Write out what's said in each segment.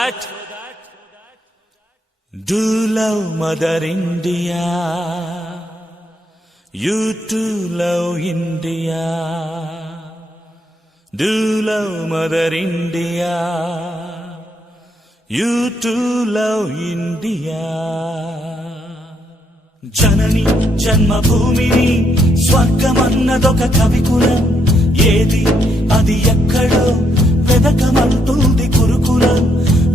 that do love Mother India, you too love India, do love Mother India, you too love India. జనని జన్మభూమిని స్వర్గమన్నదొక కవికులం, ఏది అది ఎక్కడో వెదకమంటుంది గురుకులం,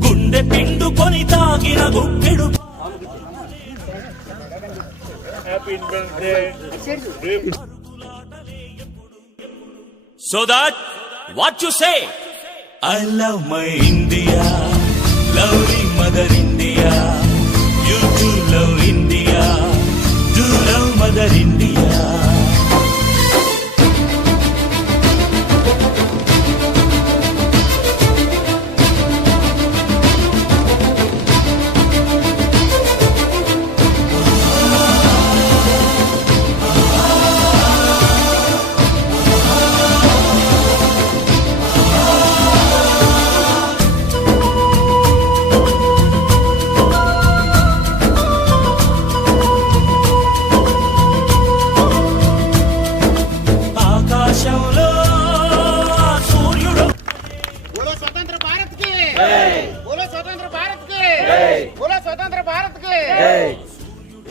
గుండె పిండుకొని తాగిన గుప్పెడు. So that what you say? I love my India, lovely Mother India, you too love India, do love Mother India.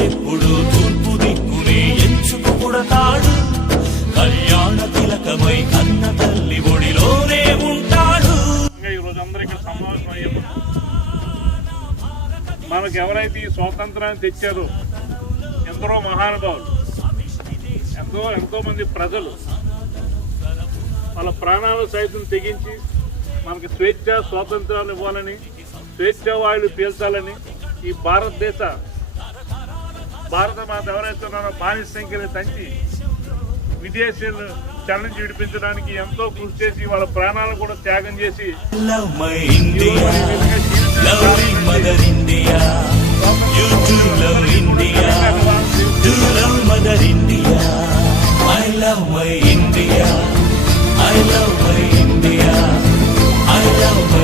ఎప్పుడు తూర్పు దిక్కునే ఎంచుకుడతాడు, కళ్యాణ తిలకమై కన్న తల్లి ఒడిలోనే ఉంటాడు. ఈరోజు అందరికీ సమావేశం అయ్యాము. మనకు ఎవరైతే ఈ స్వాతంత్రాన్ని తెచ్చారో ఎందరో మహానుభావులు, ఎంతో మంది ప్రజలు వాళ్ళ ప్రాణాలు సైతం తెగించి మనకి స్వేచ్ఛ స్వాతంత్రాలు ఇవ్వాలని, స్వేచ్ఛ వాయులు పీల్చాలని ఈ భారత మాత ఎవరైతే ఉన్నారో బానిస సంఖ్యని తంచి విదేశీయులు చలనించి విడిపించడానికి ఎంతో కృషి చేసి వాళ్ళ ప్రాణాలను కూడా త్యాగం చేసి I love my